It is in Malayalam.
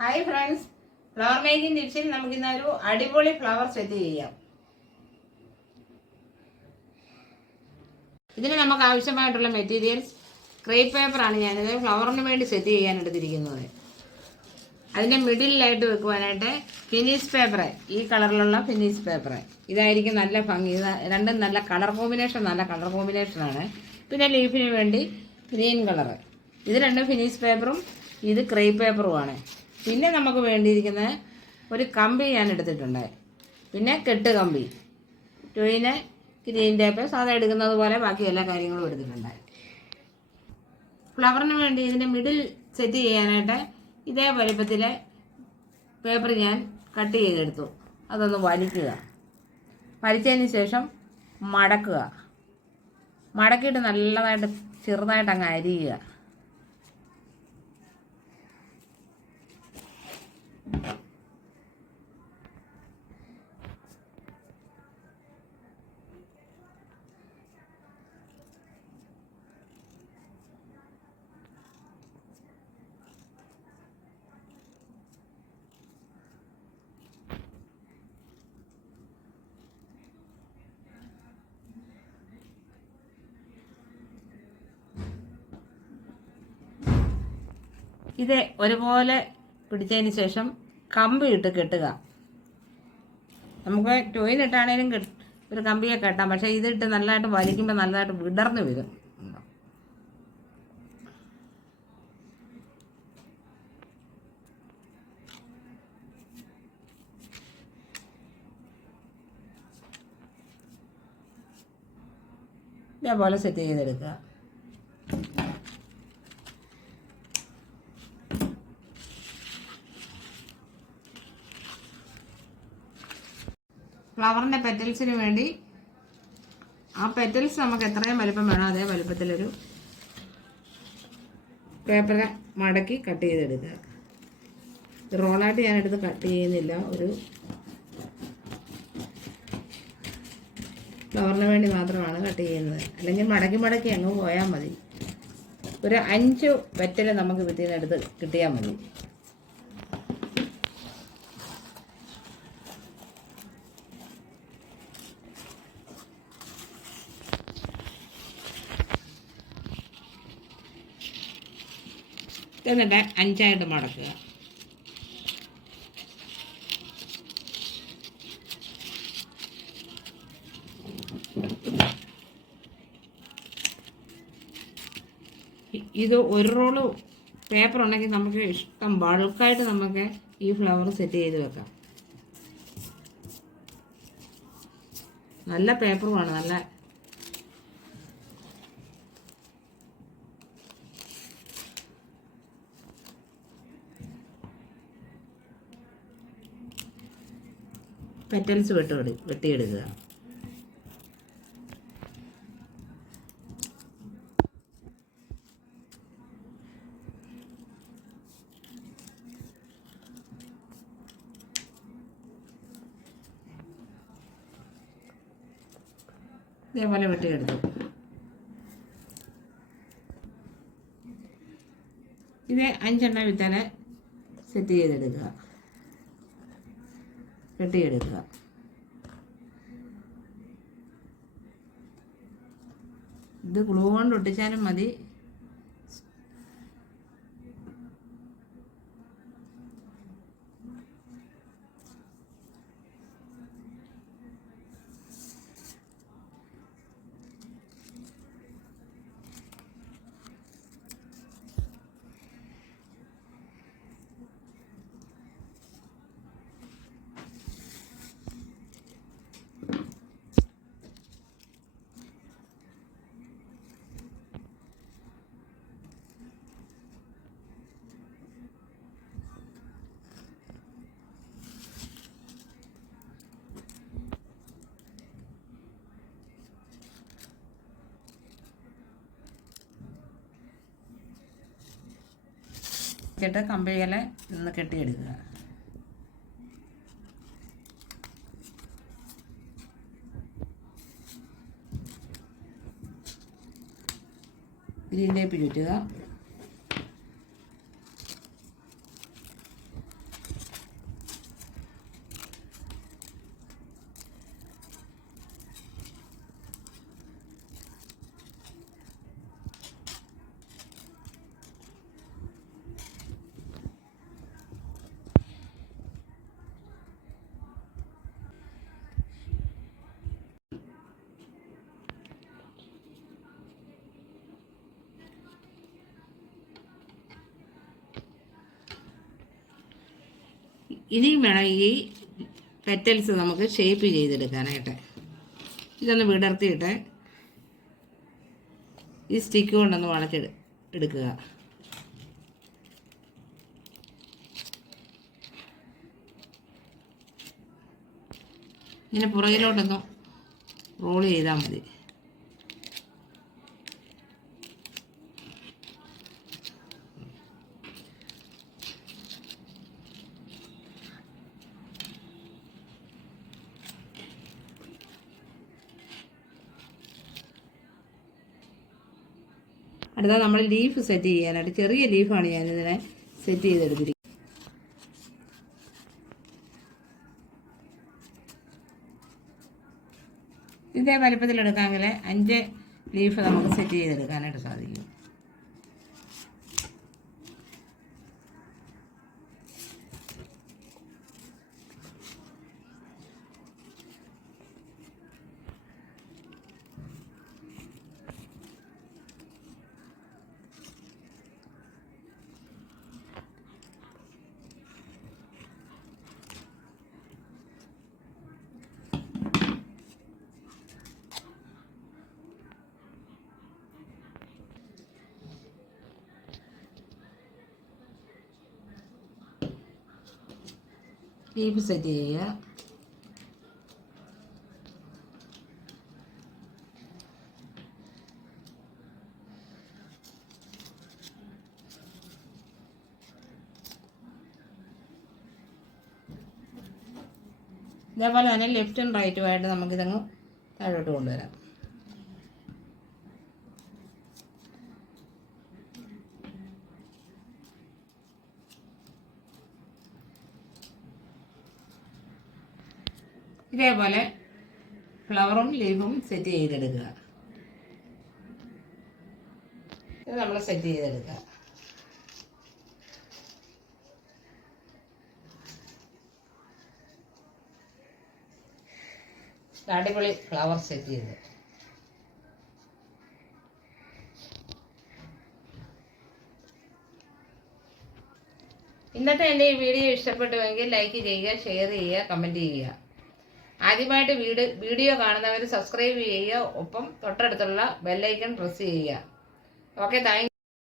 ഹായ് ഫ്രണ്ട്സ്, ഫ്ലവർ മേക്കിംഗ് ടിപ്സിൽ നമുക്ക് ഇന്നൊരു അടിപൊളി ഫ്ലവർ സെറ്റ് ചെയ്യാം. ഇതിന് നമുക്ക് ആവശ്യമായിട്ടുള്ള മെറ്റീരിയൽസ് ക്രേപ്പ് പേപ്പറാണ് ഞാനിത് ഫ്ലവറിന് വേണ്ടി സെറ്റ് ചെയ്യാൻ എടുത്തിരിക്കുന്നത്. അതിൻ്റെ മിഡിലായിട്ട് വെക്കുവാനായിട്ട് ഫിനിഷ് പേപ്പർ, ഈ കളറിലുള്ള ഫിനിഷ് പേപ്പർ ഇതായിരിക്കും നല്ല ഭംഗി. രണ്ടും നല്ല കളർ കോമ്പിനേഷനാണ്. പിന്നെ ലീഫിന് വേണ്ടി ഗ്രീൻ കളറ്. ഇത് രണ്ടും ഫിനിഷ് പേപ്പറും ഇത് ക്രേപ്പ് പേപ്പറുമാണ്. പിന്നെ നമുക്ക് വേണ്ടിയിരിക്കുന്ന ഒരു കമ്പി ഞാൻ എടുത്തിട്ടുണ്ട്. പിന്നെ കെട്ട് കമ്പി, ട്യൂവിന് ഗ്രീൻ ടേപ്പ് സാധാ എടുക്കുന്നത് പോലെ ബാക്കി എല്ലാ കാര്യങ്ങളും എടുത്തിട്ടുണ്ട്. ഫ്ലവറിന് വേണ്ടി ഇതിൻ്റെ മിഡിൽ സെറ്റ് ചെയ്യാനായിട്ട് ഇതേ വലുപ്പത്തിലെ പേപ്പർ ഞാൻ കട്ട് ചെയ്തെടുത്തു. അതൊന്ന് വലിച്ചതിന് ശേഷം മടക്കിയിട്ട് നല്ലതായിട്ട് ചെറുതായിട്ട് അങ്ങ് അരിയുക. ഇത് ഒരുപോലെ പിടിച്ചതിന് ശേഷം കമ്പി ഇട്ട് കെട്ടുക. നമുക്ക് ടോയിനിട്ടാണേലും ഒരു കമ്പിയെ കെട്ടാം, പക്ഷേ ഇതിട്ട് നല്ലതായിട്ട് വലിക്കുമ്പോൾ നല്ലതായിട്ട് വിടർന്ന് വരും. ഇതേപോലെ സെറ്റ് ചെയ്തെടുക്കുക. ഫ്ലവറിൻ്റെ പെറ്റൽസിന് വേണ്ടി ആ പെറ്റൽസ് നമുക്ക് എത്രയും വലുപ്പം വേണം അതേ വലുപ്പത്തിലൊരു പേപ്പർ മടക്കി കട്ട് ചെയ്തെടുക്കുക. റോളായിട്ട് ഞാനെടുത്ത് കട്ട് ചെയ്യുന്നില്ല, ഒരു ഫ്ലവറിന് വേണ്ടി മാത്രമാണ് കട്ട് ചെയ്യുന്നത്. അല്ലെങ്കിൽ മടക്കി അങ്ങ് പോയാൽ മതി. ഒരു 5 പെറ്റൽ നമുക്ക് വീട്ടിൽ കിട്ടിയാൽ മതി. എന്നിട്ട് 5 മടക്കുക. ഇത് ഒരു റോള് പേപ്പർ ഉണ്ടെങ്കിൽ നമുക്ക് ഇഷ്ടം ബൾക്കായിട്ട് നമുക്ക് ഈ ഫ്ലവർ സെറ്റ് ചെയ്ത് വെക്കാം. നല്ല പേപ്പറുമാണ്, നല്ല പെറ്റൽസ് വെട്ടിയെടുക്കുക. ഇതേപോലെ വെട്ടിയെടുത്തു. ഇത് 5 വിത്തനെ സെറ്റ് ചെയ്തെടുക്കുക, വെട്ടിയെടുക്കുക. ഇത് ഗ്ലൂ കൊണ്ട് ഒട്ടിച്ചാലും മതി. വെച്ചിട്ട് കമ്പിയിലെ നിന്ന് കെട്ടിയെടുക്കുക. Green tape ചുറ്റുക. ഇനിയും വേണം ഈ പെറ്റൽസ് നമുക്ക് ഷേപ്പ് ചെയ്തെടുക്കാനായിട്ട്. ഇതൊന്ന് വിടർത്തിയിട്ട് ഈ സ്റ്റിക്ക് കൊണ്ടൊന്ന് വളച്ചെടുക്കുക. ഇങ്ങനെ പുറകിലോട്ടൊന്ന് റോൾ ചെയ്താൽ മതി. അടുത്ത നമ്മൾ ലീഫ് സെറ്റ് ചെയ്യാനായിട്ട് ചെറിയ ലീഫാണ് ഞാനിതിനെ സെറ്റ് ചെയ്തെടുത്തിരിക്കുന്നത്. ഇതേ വലുപ്പത്തിലെടുക്കാമെങ്കിൽ 5 ലീഫ് നമുക്ക് സെറ്റ് ചെയ്തെടുക്കാനായിട്ട് സാധിക്കും. ലീഫ് സെറ്റ് ചെയ്യുക. ഇതേപോലെ തന്നെ ലെഫ്റ്റും റൈറ്റുമായിട്ട് നമുക്കിതങ്ങ് താഴോട്ട് കൊണ്ടുവരാം. ഇതേപോലെ ഫ്ലവറും ലീഫും സെറ്റ് ചെയ്തെടുക്കുക. ഇത് നമ്മൾ സെറ്റ് ചെയ്തെടുക്കുക. അടിപൊളി ഫ്ലവർ സെറ്റ് ചെയ്ത്. ഇന്നത്തെ എൻ്റെ ഈ വീഡിയോ ഇഷ്ടപ്പെട്ടുവെങ്കിൽ ലൈക്ക് ചെയ്യുക, ഷെയർ ചെയ്യുക, കമൻറ്റ് ചെയ്യുക. ആദ്യമായിട്ട് വീഡിയോ കാണുന്നവർ സബ്സ്ക്രൈബ് ചെയ്യുക, ഒപ്പം തൊട്ടടുത്തുള്ള ബെല്ലൈക്കൺ പ്രസ് ചെയ്യുക. Okay, thank